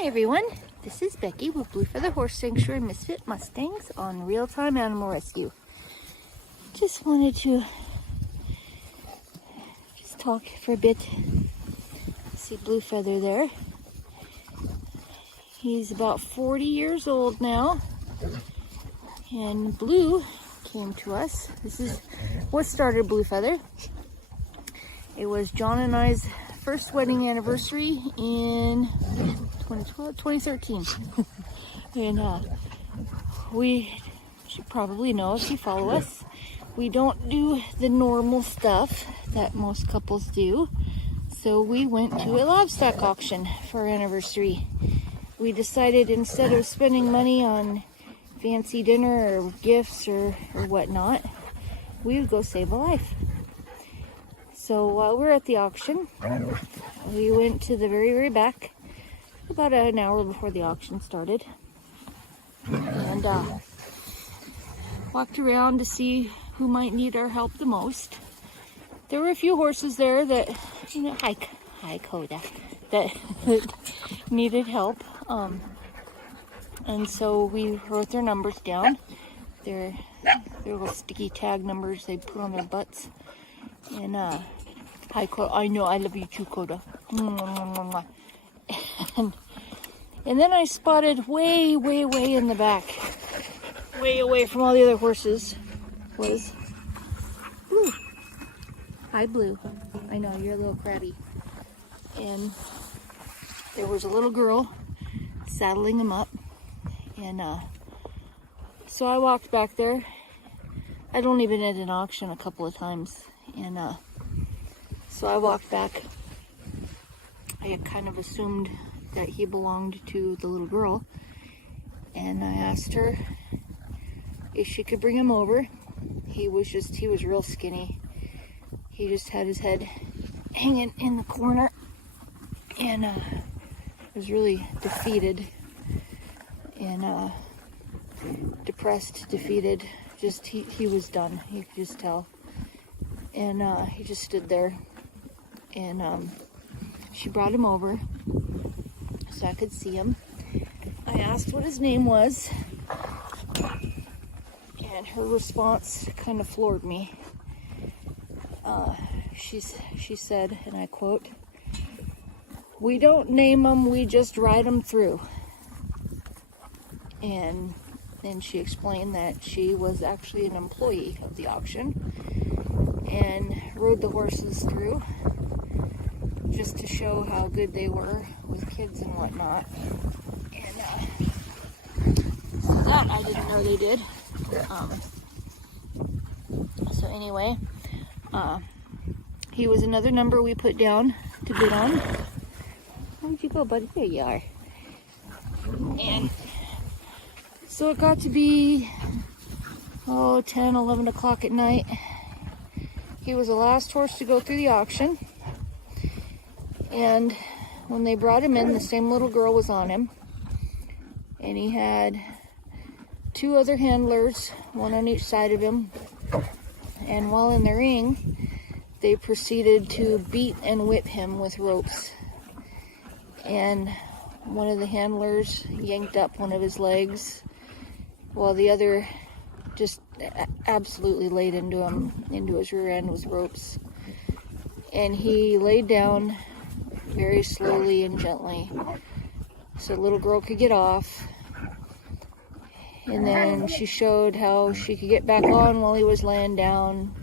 Hi everyone, this is Becky with Bluefeather Horse Sanctuary Misfit Mustangs on Real-Time Animal Rescue. Just wanted to talk for a bit. See Bluefeather there. He's about 40 years old now, and Blue came to us. This is what started Bluefeather. It was John and I's first wedding anniversary in 2013. And we should probably know if you follow us, we don't do the normal stuff that most couples do. So we went to a livestock auction for our anniversary. We decided instead of spending money on fancy dinner or gifts or whatnot, we would go save a life. So while we're at the auction, we went to the very, very back about an hour before the auction started, and walked around to see who might need our help the most. There were a few horses there that, you know, hi Coda, that needed help, and so we wrote their numbers down. Their little sticky tag numbers they put on their butts. And hi Coda, I know I love you too, Coda. And then I spotted way in the back, way away from all the other horses, was Blue. Hi Blue. I know, you're a little crabby. And there was a little girl saddling him up. And so I walked back there. I'd only been at an auction a couple of times. And so I walked back. I had kind of assumed that he belonged to the little girl, and I asked her if she could bring him over. He was real skinny. He just had his head hanging in the corner, and was really defeated and depressed, defeated. Just he was done. You could just tell. And he just stood there, and she brought him over so I could see him. I asked what his name was, and her response kind of floored me. She said, and I quote, "We don't name them, we just ride them through." And then she explained that she was actually an employee of the auction and rode the horses through just to show how good they were with kids and whatnot. And so that I didn't know they did. So anyway, he was another number we put down to bid on. Where'd you go, buddy? There you are. And so it got to be 10, 11 o'clock at night. He was the last horse to go through the auction, and when they brought him in, the same little girl was on him, and he had two other handlers, one on each side of him, and while in the ring, they proceeded to beat and whip him with ropes. And one of the handlers yanked up one of his legs, while the other just absolutely laid into his rear end with ropes. And he laid down very slowly and gently so the little girl could get off. And then she showed how she could get back on while he was laying down.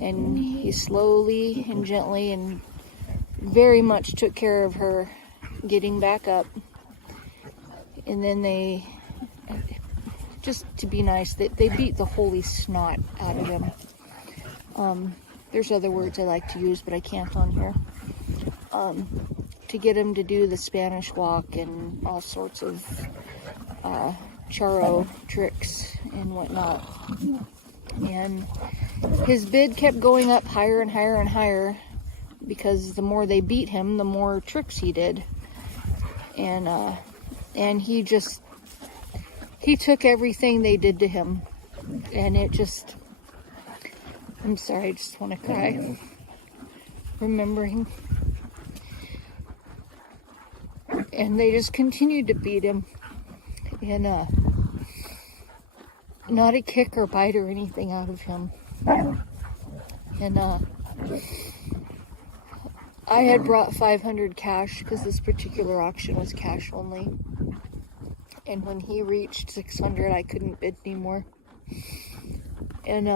And he slowly and gently and very much took care of her getting back up. And then they, just to be nice, they beat the holy snot out of him. There's other words I like to use, but I can't on here. To get him to do the Spanish walk and all sorts of charo tricks and whatnot. And his bid kept going up higher and higher and higher, because the more they beat him, the more tricks he did. And he took everything they did to him, and it just, I'm sorry, I just want to cry remembering. And they just continued to beat him. And not a kick or bite or anything out of him. And I had brought 500 cash because this particular auction was cash only. And when he reached 600, I couldn't bid anymore. And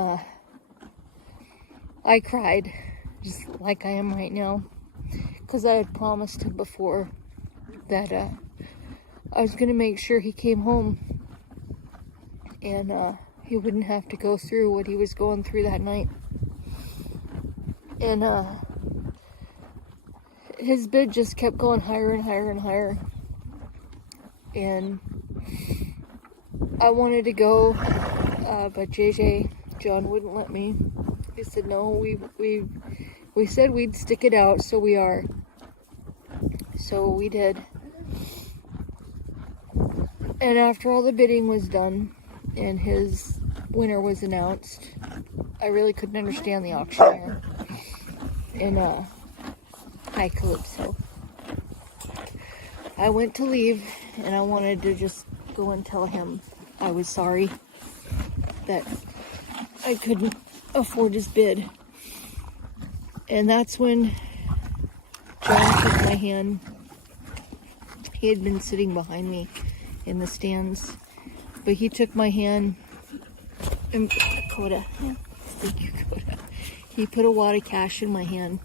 I cried, just like I am right now, because I had promised him before that I was going to make sure he came home and he wouldn't have to go through what he was going through that night. And his bid just kept going higher and higher and higher. And I wanted to go, but John wouldn't let me. He said, no, we said we'd stick it out, so we are. So we did. And after all the bidding was done and his winner was announced, I really couldn't understand the auctioneer. And hi, Calypso. I went to leave and I wanted to just go and tell him I was sorry that I couldn't afford his bid. And that's when John took my hand. He had been sitting behind me in the stands, but he took my hand and Coda, yeah, thank you, Coda. He put a wad of cash in my hand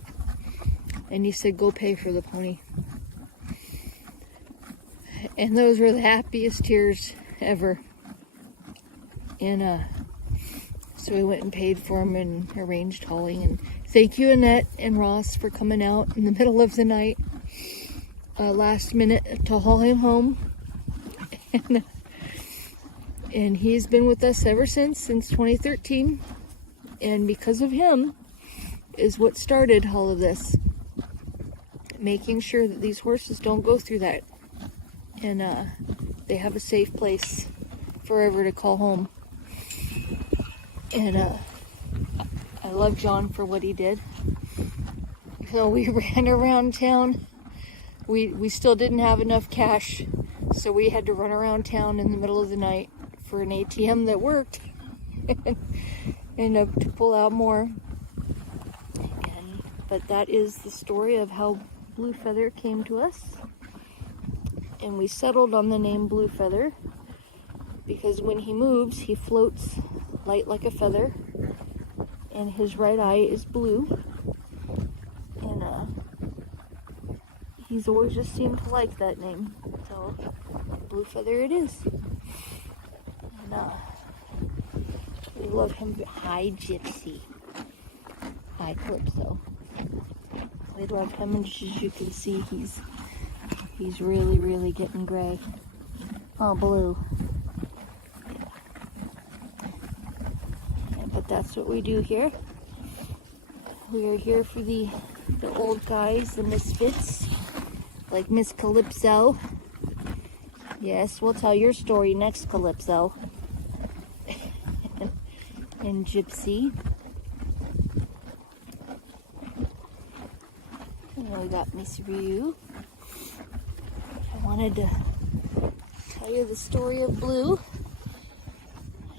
and he said, go pay for the pony. And those were the happiest tears ever. And so we went and paid for him and arranged hauling. And thank you, Annette and Ross, for coming out in the middle of the night, last minute, to haul him home. And he's been with us ever since 2013. And because of him is what started all of this. Making sure that these horses don't go through that. And they have a safe place forever to call home. And I love John for what he did. So we ran around town. We still didn't have enough cash, so we had to run around town in the middle of the night for an ATM that worked and to pull out more. But that is the story of how Blue Feather came to us. And we settled on the name Blue Feather because when he moves, he floats light like a feather, and his right eye is blue. And he's always just seemed to like that name, so Blue Feather it is. And we love him. Hi, Gypsy. Hi, Calypso. We love him, and as you can see, he's really getting gray. Oh, blue. Yeah, but that's what we do here. We are here for the old guys, the misfits, like Miss Calypso. Yes, we'll tell your story next, Calypso. And Gypsy. And we got Miss Rue. I wanted to tell you the story of Blue.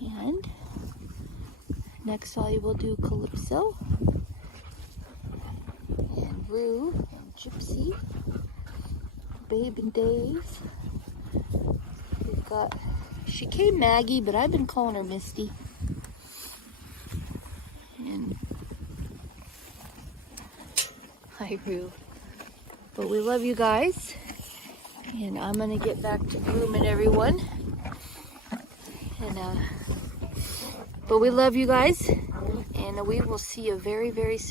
And next I will do Calypso. And Rue and Gypsy. Babe and Dave. We've got, she came Maggie, but I've been calling her Misty. And hi, Rue. But we love you guys. And I'm going to get back to grooming everyone. And but we love you guys. And we will see you very soon.